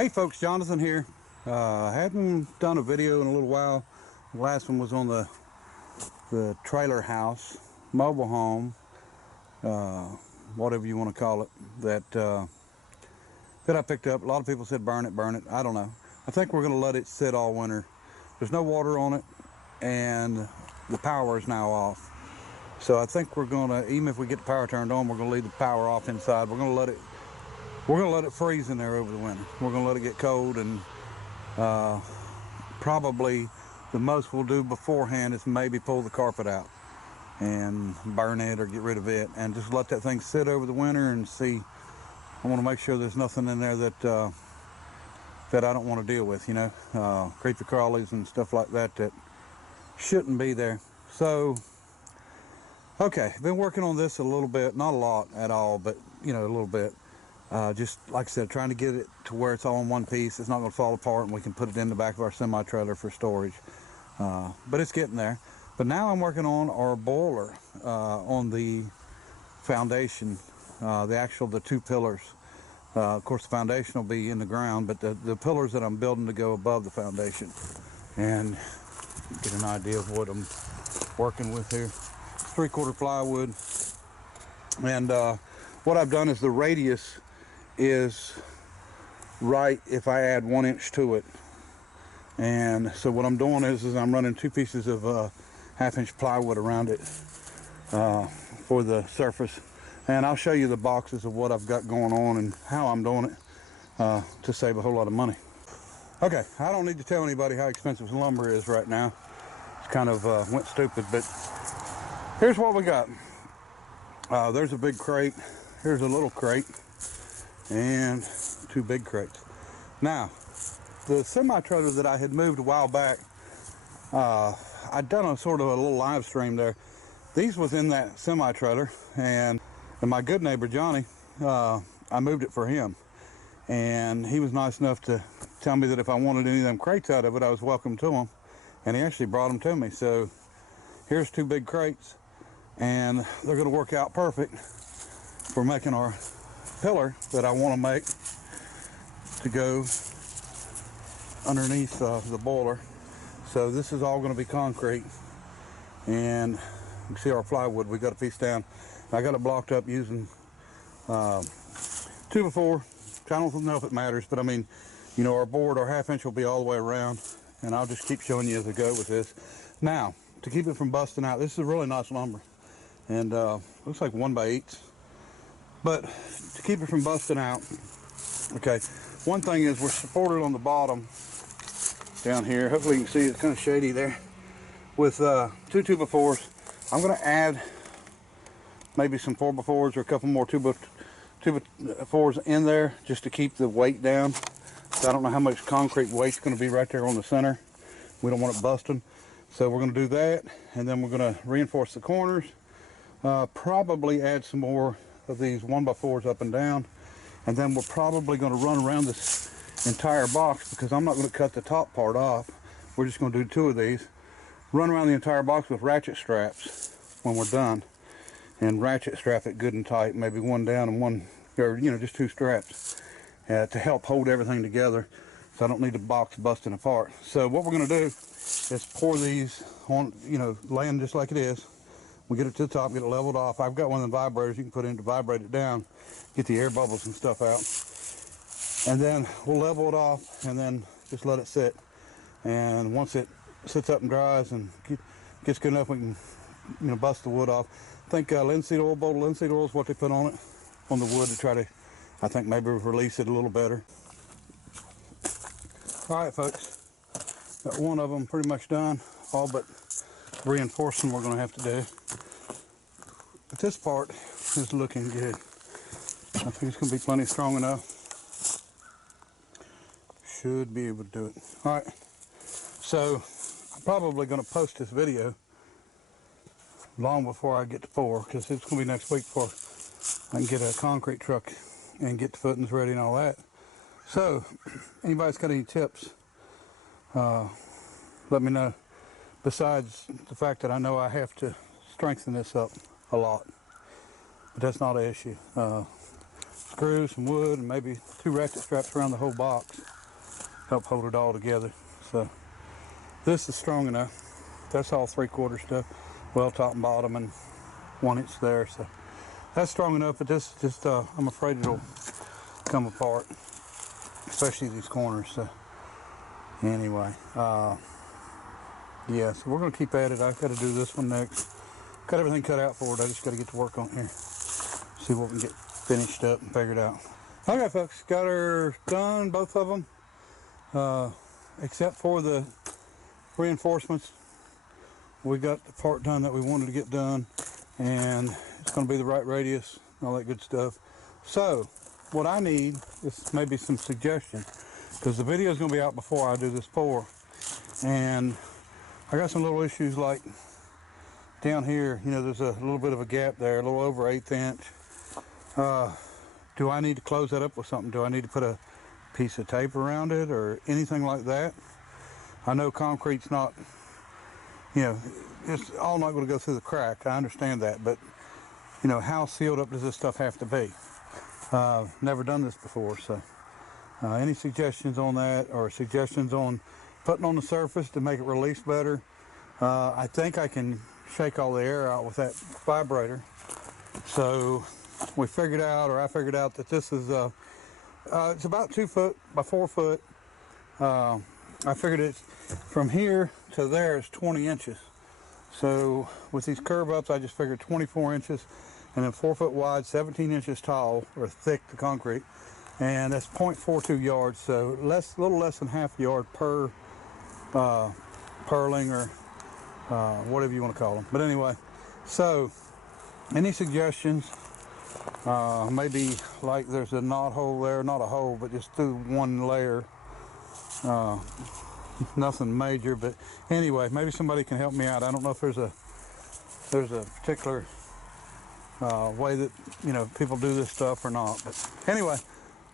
Hey folks, Jonathan here. Haven't done a video in a little while. The last one was on the trailer house, mobile home, whatever you want to call it, that I picked up. A lot of people said burn it. I don't know. I think we're going to let it sit all winter. There's no water on it, and the power is now off. So I think we're going to, even if we get the power turned on, we're going to leave the power off inside. We're going to let it freeze in there over the winter. We're going to let it get cold, and probably the most we'll do beforehand is maybe pull the carpet out and burn it or get rid of it, and just let that thing sit over the winter and see. I want to make sure there's nothing in there that I don't want to deal with, you know, creepy crawlies and stuff like that that shouldn't be there. So, okay, been working on this a little bit, not a lot at all, but you know, a little bit. Just like I said, trying to get it to where it's all in one piece. It's not going to fall apart, and we can put it in the back of our semi-trailer for storage. But it's getting there. But now I'm working on our boiler on the foundation, the two pillars. Of course, the foundation will be in the ground, but the pillars that I'm building to go above the foundation. And get an idea of what I'm working with here. It's 3/4 plywood. And what I've done is the radius is right if I add 1 inch to it. And so what I'm doing is I'm running 2 pieces of 1/2 inch plywood around it for the surface. And I'll show you the boxes of what I've got going on and how I'm doing it to save a whole lot of money. Okay, I don't need to tell anybody how expensive lumber is right now. It's kind of went stupid, but here's what we got. There's a big crate. Here's a little crate and 2 big crates. Now, the semi-trailer that I had moved a while back, I'd done a sort of a little live stream there. These was in that semi-trailer, and my good neighbor Johnny, I moved it for him, and he was nice enough to tell me that if I wanted any of them crates out of it, I was welcome to them, and he actually brought them to me. So here's 2 big crates, and they're going to work out perfect for making our pillar that I want to make to go underneath the boiler. So this is all going to be concrete, and you can see our plywood. We got a piece down. I got it blocked up using 2x4. I don't know if it matters, but I mean, you know, our board, our 1/2 inch will be all the way around, and I'll just keep showing you as I go with this. Now, to keep it from busting out, this is really nice lumber, and looks like 1x8. But to keep it from busting out, okay, one thing is we're supported on the bottom down here. Hopefully you can see it's kind of shady there. With 2 2x4s, I'm going to add maybe some 4x4s or a couple more 2x4s in there just to keep the weight down. So I don't know how much concrete weight's going to be right there on the center. We don't want it busting. So we're going to do that, and then we're going to reinforce the corners. Probably add some more of these 1x4s up and down, and then we're probably going to run around this entire box, because I'm not going to cut the top part off. We're just going to do 2 of these, run around the entire box with ratchet straps when we're done, and ratchet strap it good and tight, maybe one down and one, or you know, just 2 straps to help hold everything together, so I don't need the box busting apart. So what we're going to do is pour these on, you know, laying just like it is. We get it to the top, get it leveled off. I've got one of the vibrators you can put in to vibrate it down, get the air bubbles and stuff out. And then we'll level it off and then just let it sit. And once it sits up and dries and gets good enough, we can, you know, bust the wood off. I think linseed oil, bowl of linseed oil is what they put on it, on the wood, to try to, I think, maybe release it a little better. All right, folks, got one of them pretty much done, all but reinforcing we're going to have to do. But this part is looking good. I think it's going to be plenty strong enough. Should be able to do it. All right, so I'm probably going to post this video long before I get to pour, because it's going to be next week before I can get a concrete truck and get the footings ready and all that. So anybody's got any tips, let me know. Besides the fact that I know I have to strengthen this up a lot, but that's not an issue. Screws, some wood, and maybe 2 ratchet straps around the whole box. help hold it all together. So this is strong enough. That's all 3/4 stuff, well, top and bottom, and 1 inch there. So that's strong enough, but this just I'm afraid it'll come apart, especially these corners. So anyway, yeah, so we're gonna keep at it. I've got to do this one next. Got everything cut out for it. I just got to get to work on here, see what we can get finished up and figured out. Okay, folks, got her done, both of them, except for the reinforcements. We got the part done that we wanted to get done, and it's going to be the right radius and all that good stuff. So what I need is maybe some suggestions, because the video is going to be out before I do this pour, and I got some little issues like down here. You know, there's a little bit of a gap there, a little over 1/8 inch. Do I need to close that up with something? Do I need to put a piece of tape around it or anything like that? I know concrete's not, you know, it's all not going to go through the crack. I understand that, but you know, how sealed up does this stuff have to be? Never done this before, so any suggestions on that, or suggestions on putting on the surface to make it release better? I think I can shake all the air out with that vibrator. So we figured out, or I figured out, that this is it's about 2 foot by 4 foot. I figured it's from here to there is 20 inches. So with these curve ups, I just figured 24 inches, and then 4 foot wide, 17 inches tall, or thick, the concrete, and that's 0.42 yards. So a little less than half yard per purling, or whatever you want to call them. But anyway, so any suggestions? Maybe like there's a knot hole there, not a hole, but just through one layer. Nothing major, but anyway, maybe somebody can help me out. I don't know if there's a particular way that, you know, people do this stuff or not. But anyway,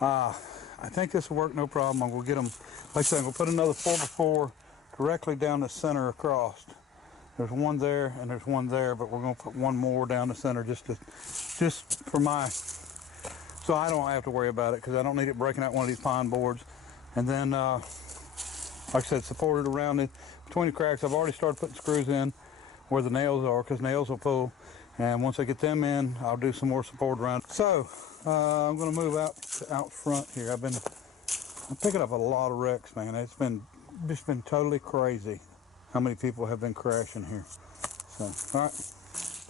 I think this will work no problem. I'm gonna get them, like I said, I'm gonna put another 4x4 directly down the center across. There's one there and there's one there, but we're gonna put one more down the center just for my, so I don't have to worry about it, because I don't need it breaking out one of these pine boards. And then, like I said, supported around it between the cracks. I've already started putting screws in where the nails are, because nails will pull. And once I get them in, I'll do some more support around. So I'm going to move out front here. I'm picking up a lot of wrecks, man. It's just been totally crazy how many people have been crashing here. So, all right.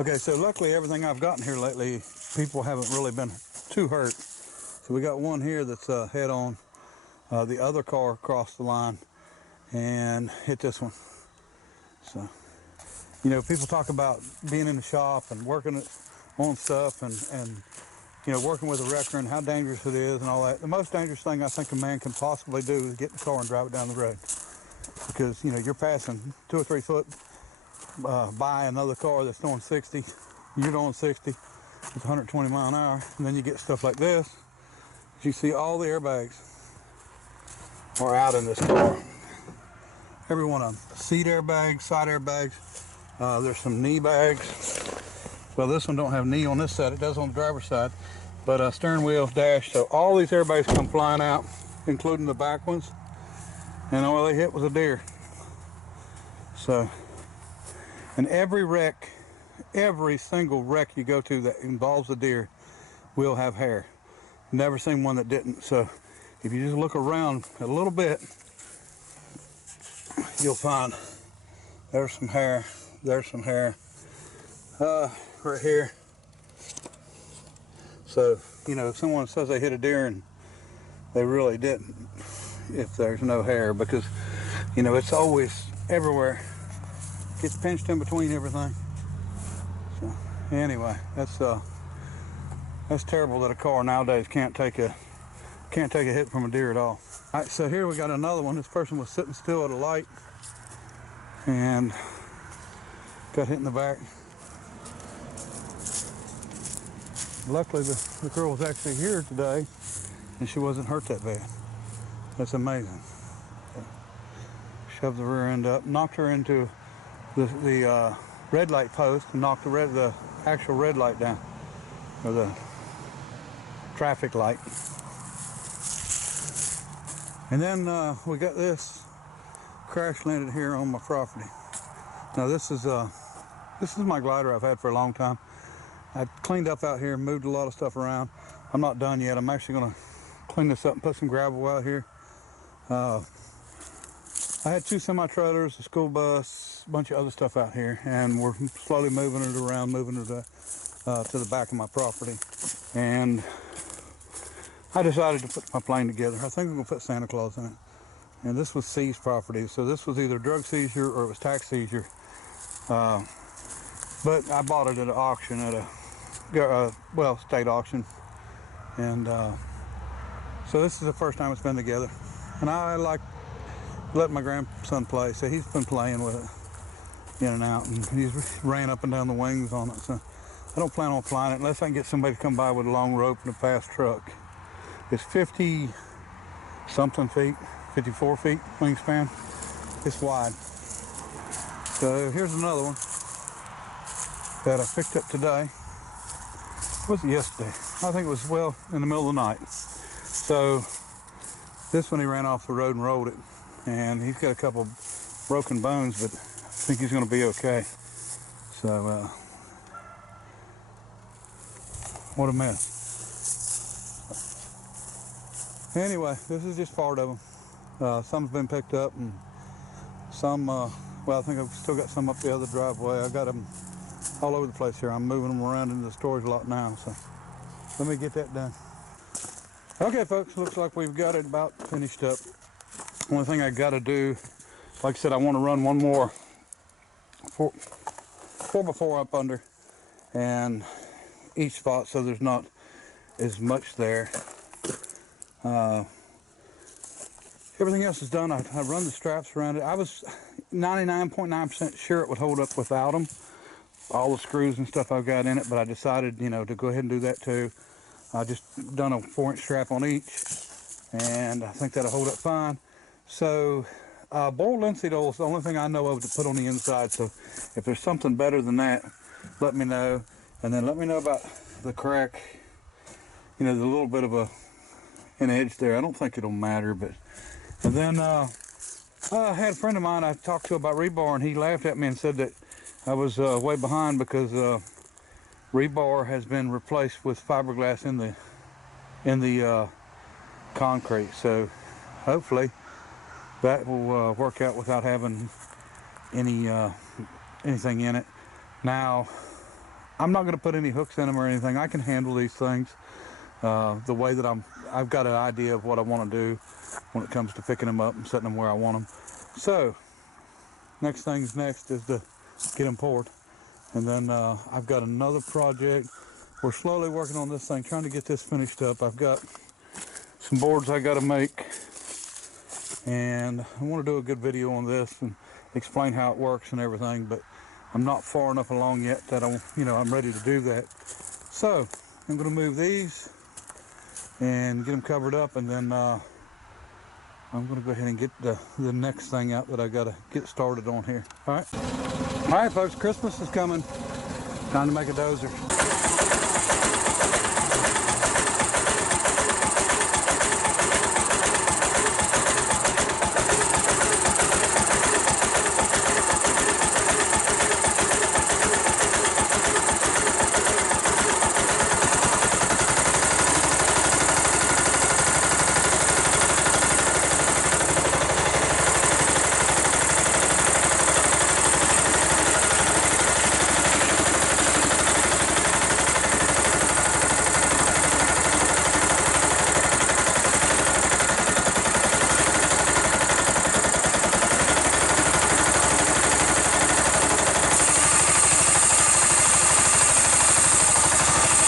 Okay, so luckily everything I've gotten here lately, people haven't really been too hurt. So we got one here that's head on. The other car crossed the line and hit this one. So, you know, people talk about being in the shop and working on stuff, and you know, working with a wrecker and how dangerous it is and all that. The most dangerous thing I think a man can possibly do is get in the car and drive it down the road, because, you know, you're passing 2 or 3 foot by another car that's doing 60. You're doing 60. It's 120 mile an hour, and then you get stuff like this. You see all the airbags are out in this car. Every one of them. Seat airbags, side airbags. There's some knee bags. Well, this one don't have knee on this side. It does on the driver's side. But steering wheel, dash. So all these airbags come flying out, including the back ones. And all they hit was a deer. So, and every wreck, every single wreck you go to that involves a deer will have hair. Never seen one that didn't. So if you just look around a little bit, you'll find there's some hair, there's some hair, right here. So, you know, if someone says they hit a deer and they really didn't, if there's no hair, because, you know, it's always everywhere. Gets pinched in between everything. So anyway, that's terrible that a car nowadays can't take a hit from a deer at all. All right, so here we got another one. This person was sitting still at a light and got hit in the back. Luckily, the girl was actually here today and she wasn't hurt that bad. That's amazing. Shoved the rear end up, knocked her into the red light post, and knocked the actual red light down, or the traffic light. And then we got this crash landed here on my property. Now this is my glider I've had for a long time. I cleaned up out here, moved a lot of stuff around. I'm not done yet. I'm actually gonna clean this up and put some gravel out here. I had 2 semi-trailers, a school bus, a bunch of other stuff out here, and we're slowly moving it around, moving it to the back of my property. And I decided to put my plane together. I think I'm gonna put Santa Claus in it. And this was seized property, so this was either drug seizure or it was tax seizure. But I bought it at an auction, at a state auction. And so this is the first time it's been together. And I like letting my grandson play, so he's been playing with it in and out, and he's ran up and down the wings on it. So I don't plan on flying it unless I can get somebody to come by with a long rope and a fast truck. It's 50 something feet, 54 feet wingspan. It's wide. So here's another one that I picked up today. Was it yesterday? I think it was, well, in the middle of the night. So this one he ran off the road and rolled it, and he's got a couple broken bones, but I think he's going to be okay. So what a mess. Anyway, this is just part of them. Some's been picked up, and some, well, I think I've still got some up the other driveway. I got them all over the place here. I'm moving them around into the storage lot now, so let me get that done. Okay, folks, looks like we've got it about finished up. Only thing I got to do, like I said, I want to run one more 4x4 up under, and each spot, so there's not as much there. Everything else is done. I run the straps around it. I was 99.9% sure it would hold up without them, all the screws and stuff I've got in it, but I decided, you know, to go ahead and do that too. I just done a 4-inch strap on each, and I think that'll hold up fine. So boiled linseed oil is the only thing I know of to put on the inside, so if there's something better than that, let me know. And then let me know about the crack, you know, the little bit of an edge there. I don't think it'll matter, but. And then I had a friend of mine I talked to about rebar, and he laughed at me and said that I was way behind because rebar has been replaced with fiberglass in the concrete. So hopefully that will work out without having anything in it. Now, I'm not going to put any hooks in them or anything. I can handle these things the way that I've got an idea of what I want to do when it comes to picking them up and setting them where I want them. So next thing's next is to get them poured. And then I've got another project. We're slowly working on this thing, trying to get this finished up. I've got some boards I got to make, and I want to do a good video on this and explain how it works and everything, but I'm not far enough along yet that I'm ready to do that. So I'm going to move these and get them covered up, and then I'm going to go ahead and get the next thing out that I got to get started on here. All right, folks, Christmas is coming. Time to make a dozer.